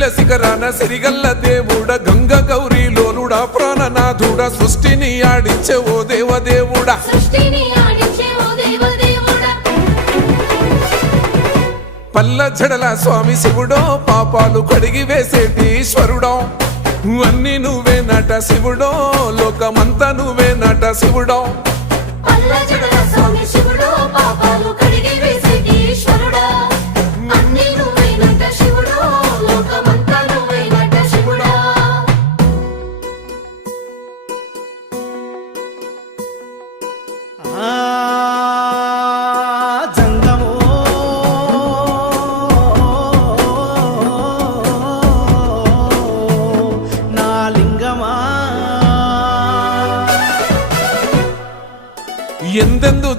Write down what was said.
శ్రీశైల శిఖరాన సిరిగల్ల దేవుడ గంగ గౌరీ లోలుడా ప్రాణనాథుడ సృష్టిని ఆడించే ఓ దేవదేవుడా పల్ల జడల స్వామి శివుడో పాపాలు కడిగి వేసేటి ఈశ్వరుడో అన్ని నువ్వే నట శివుడో లోకమంతా నువ్వే నట శివుడో ఎందెందు